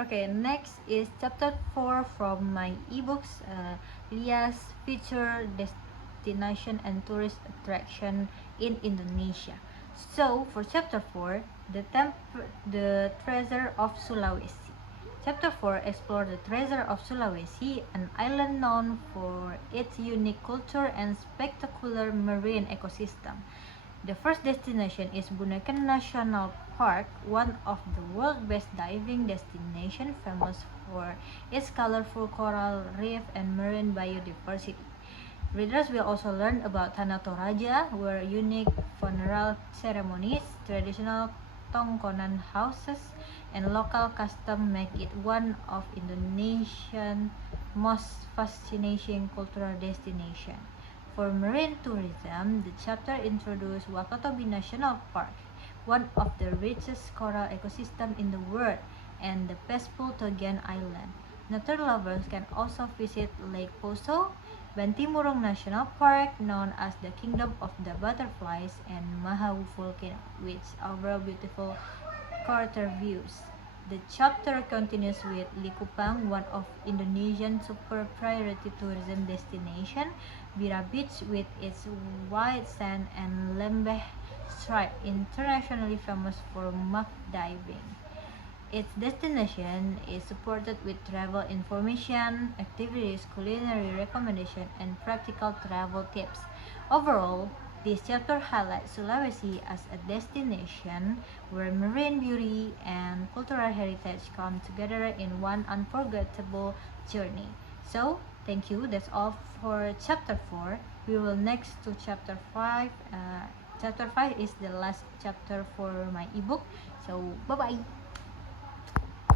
Okay, next is chapter 4 from my ebooks, Lia's Future Destination and Tourist Attraction in Indonesia. So, for chapter 4, the Treasure of Sulawesi. Chapter 4 explores the treasure of Sulawesi, an island known for its unique culture and spectacular marine ecosystem. The first destination is Bunaken National Park, one of the world's best diving destinations, famous for its colorful coral reef and marine biodiversity. Readers will also learn about Tanah Toraja, where unique funeral ceremonies, traditional tongkonan houses, and local customs make it one of Indonesia's most fascinating cultural destinations. For marine tourism, the chapter introduced Wakatobi National Park, one of the richest coral ecosystems in the world, and the peaceful Togian Island. Nature lovers can also visit Lake Poso, Bantimurung National Park, known as the Kingdom of the Butterflies, and Mahawu Volcano, which offer beautiful crater views. The chapter continues with Likupang, one of Indonesia's super priority tourism destination, Bira Beach with its white sand, and Lembeh Strait, internationally famous for muck diving. Its destination is supported with travel information, activities, culinary recommendation, and practical travel tips. Overall, this chapter highlights Sulawesi as a destination where marine beauty and cultural heritage come together in one unforgettable journey. So, thank you. That's all for chapter 4. We will next to chapter 5. Chapter 5 is the last chapter for my ebook. So, bye-bye.